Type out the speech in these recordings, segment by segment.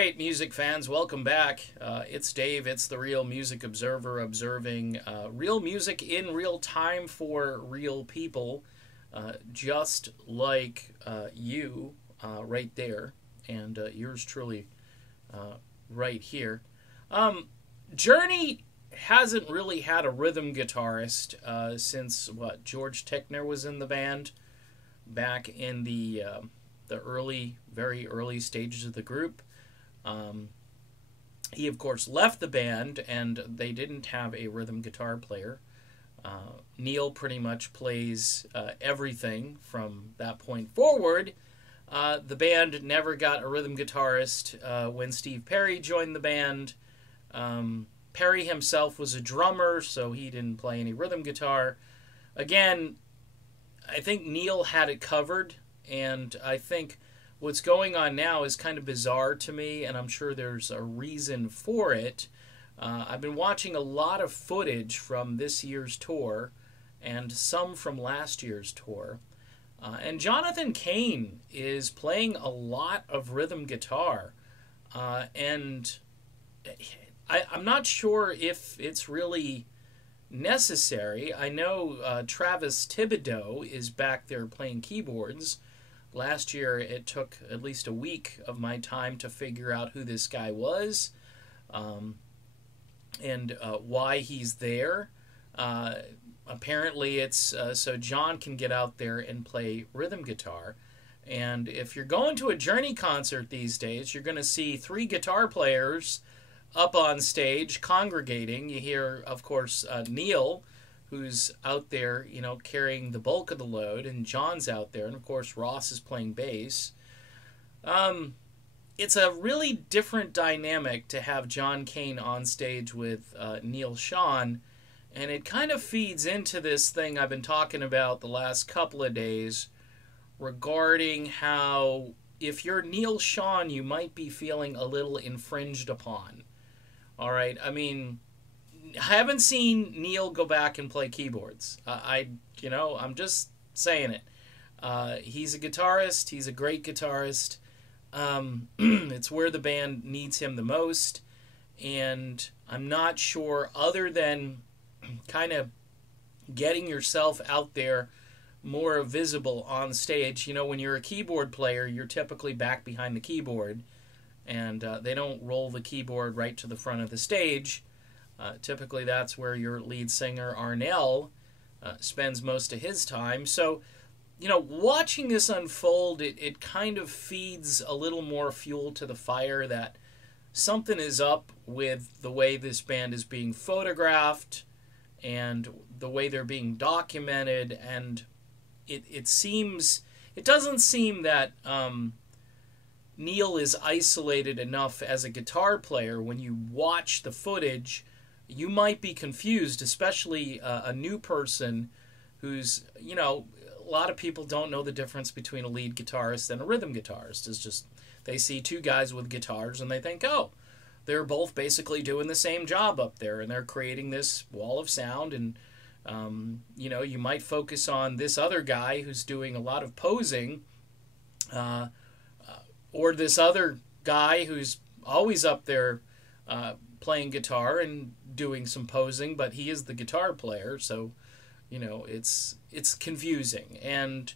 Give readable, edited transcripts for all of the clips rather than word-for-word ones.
right, music fans, welcome back. It's Dave. It's the Real Music Observer observing real music in real time for real people, just like you right there, and yours truly right here. Journey hasn't really had a rhythm guitarist since, George Tickner was in the band back in the early, very early stages of the group. He, of course, left the band, and they didn't have a rhythm guitar player. Neil pretty much plays everything from that point forward. The band never got a rhythm guitarist when Steve Perry joined the band. Perry himself was a drummer, so he didn't play any rhythm guitar. Again, I think Neil had it covered, and I think what's going on now is kind of bizarre to me, and I'm sure there's a reason for it. I've been watching a lot of footage from this year's tour and some from last year's tour. And Jonathan Cain is playing a lot of rhythm guitar. And I'm not sure if it's really necessary. I know Travis Thibodeau is back there playing keyboards. Last year, it took at least a week of my time to figure out who this guy was and why he's there. Apparently, it's so John can get out there and play rhythm guitar. And if you're going to a Journey concert these days, you're going to see 3 guitar players up on stage congregating. You hear, of course, Neil, who's out there, carrying the bulk of the load, and John's out there, and of course Ross is playing bass. It's a really different dynamic to have John Cain on stage with Neil Schon, and it kind of feeds into this thing I've been talking about the last couple of days regarding how if you're Neil Schon, you might be feeling a little infringed upon. All right, I mean, I haven't seen Neil go back and play keyboards. I'm just saying it. He's a guitarist. He's a great guitarist. It's where the band needs him the most. And I'm not sure, other than kind of getting yourself out there more visible on stage. When you're a keyboard player, you're typically back behind the keyboard. And they don't roll the keyboard right to the front of the stage. Typically, that's where your lead singer, Arnell, spends most of his time. So, watching this unfold, it kind of feeds a little more fuel to the fire that something is up with the way this band is being photographed and the way they're being documented. And it doesn't seem that Neil is isolated enough as a guitar player. When you watch the footage, you might be confused, especially a new person who's, a lot of people don't know the difference between a lead guitarist and a rhythm guitarist. It's just, they see 2 guys with guitars and they think, oh, they're both basically doing the same job up there and they're creating this wall of sound. And, you might focus on this other guy who's doing a lot of posing, or this other guy who's always up there playing guitar and doing some posing, but he is the guitar player, so it's confusing. And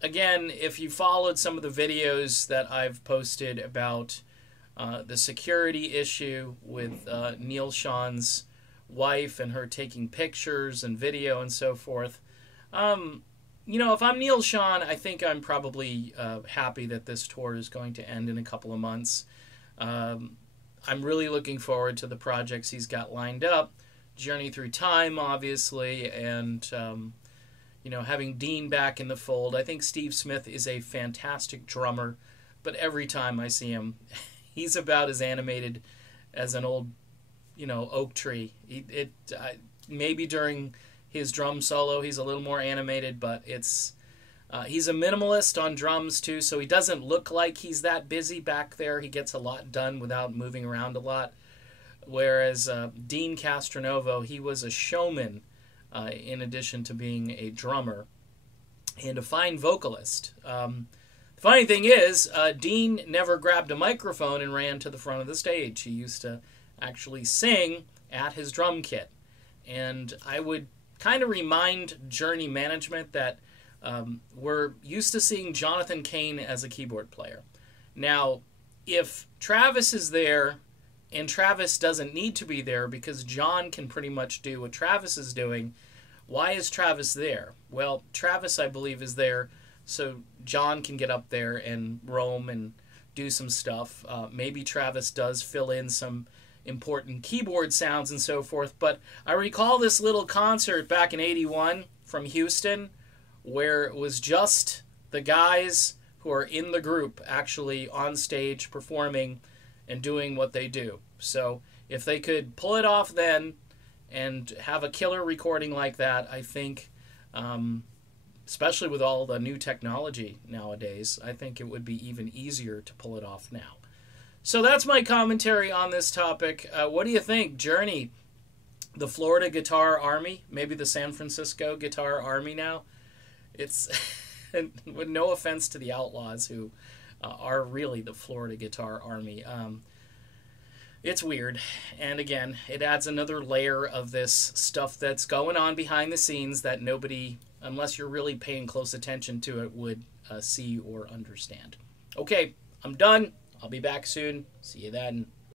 again, if you followed some of the videos that I've posted about the security issue with Neil Schon's wife and her taking pictures and video and so forth, if I'm Neil Schon, I think I'm probably happy that this tour is going to end in a couple of months. I'm really looking forward to the projects he's got lined up. Journey Through Time, obviously, and, having Dean back in the fold. I think Steve Smith is a fantastic drummer, but every time I see him, he's about as animated as an old, oak tree. Maybe during his drum solo, he's a little more animated, but he's a minimalist on drums too, so he doesn't look like he's that busy back there. He gets a lot done without moving around a lot. Whereas Dean Castronovo, he was a showman in addition to being a drummer and a fine vocalist. The Funny thing is, Dean never grabbed a microphone and ran to the front of the stage. He used to actually sing at his drum kit. And I would kind of remind Journey management that we're used to seeing Jonathan Cain as a keyboard player. Now, if Travis is there, and Travis doesn't need to be there because John can pretty much do what Travis is doing, why is Travis there? Well, Travis, I believe, is there so John can get up there and roam and do some stuff. Maybe Travis does fill in some important keyboard sounds and so forth. But I recall this little concert back in '81 from Houston where it was just the guys who are in the group actually on stage performing and doing what they do. So if they could pull it off then and have a killer recording like that, I think, especially with all the new technology nowadays, I think it would be even easier to pull it off now. So that's my commentary on this topic. What do you think, Journey? The Florida Guitar Army? Maybe the San Francisco Guitar Army now? It's, with no offense to the Outlaws, who are really the Florida Guitar Army. It's weird. And again, it adds another layer of this stuff that's going on behind the scenes that nobody, unless you're really paying close attention to it, would see or understand. Okay, I'm done. I'll be back soon. See you then.